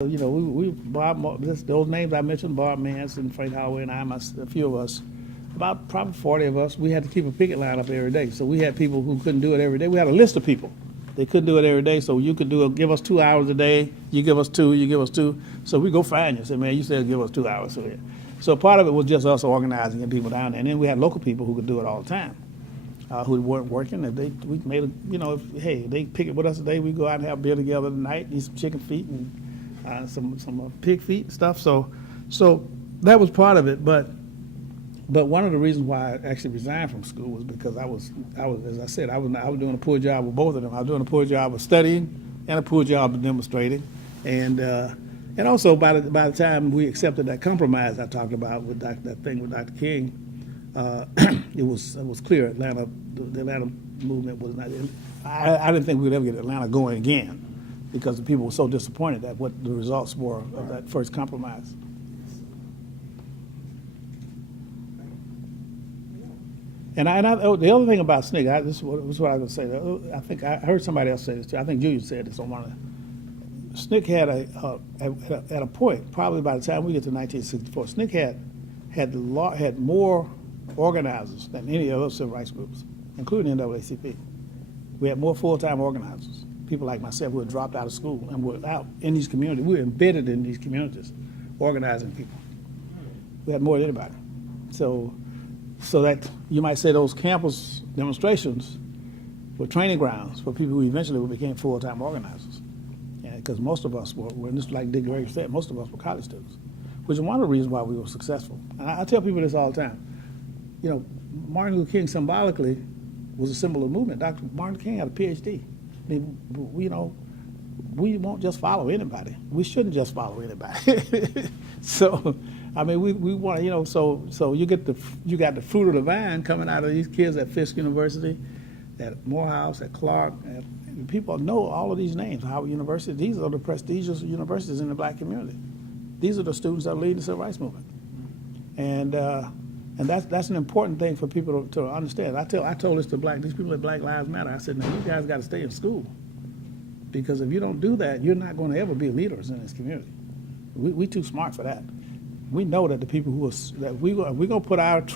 You know, those names I mentioned, Bob Manson, Frank Howard, and a few of us, about probably 40 of us, we had to keep a picket line up every day. So we had people who couldn't do it every day. We had a list of people. They couldn't do it every day, so you could give us 2 hours a day, you give us two, you give us two. So we go find you, say, man, you said give us 2 hours. So part of it was just us organizing and people down there. And then we had local people who could do it all the time, who weren't working. And we made hey, they pick it with us today, we go out and have beer together tonight, eat some chicken feet and some pig feet and stuff. So that was part of it. But one of the reasons why I actually resigned from school was because I was as I said, I was doing a poor job with both of them. I was doing a poor job of studying and a poor job of demonstrating, and also by the time we accepted that compromise I talked about with that thing with Dr. King, it was clear the Atlanta movement was not. I didn't think we would ever get Atlanta going again, because the people were so disappointed at what the results were of that first compromise. And the other thing about SNCC, this was what I was going to say. I think I heard somebody else say this too. I think Julian said this on one of the. SNCC had at a point, probably by the time we get to 1964, SNCC had more organizers than any other civil rights groups, including NAACP. We had more full-time organizers. People like myself who had dropped out of school and were out in these communities. We were embedded in these communities, organizing people. We had more than anybody. So that you might say those campus demonstrations were training grounds for people who eventually became full-time organizers. Because most of us were just like Dick Gregory said, most of us were college students, which is one of the reasons why we were successful. And I tell people this all the time. You know, Martin Luther King symbolically was a symbol of the movement. Dr. Martin Luther King had a PhD. I mean, we won't just follow anybody. We shouldn't just follow anybody. So, I mean, we want to, so you got the fruit of the vine coming out of these kids at Fisk University, at Morehouse, at Clark. And people know all of these names. Howard University. These are the prestigious universities in the black community. These are the students that are leading the civil rights movement. And that's an important thing for people to understand. I told this to these people at Black Lives Matter. I said, now you guys got to stay in school, because if you don't do that, you're not going to ever be leaders in this community. We too smart for that. We know that the people we're going to put our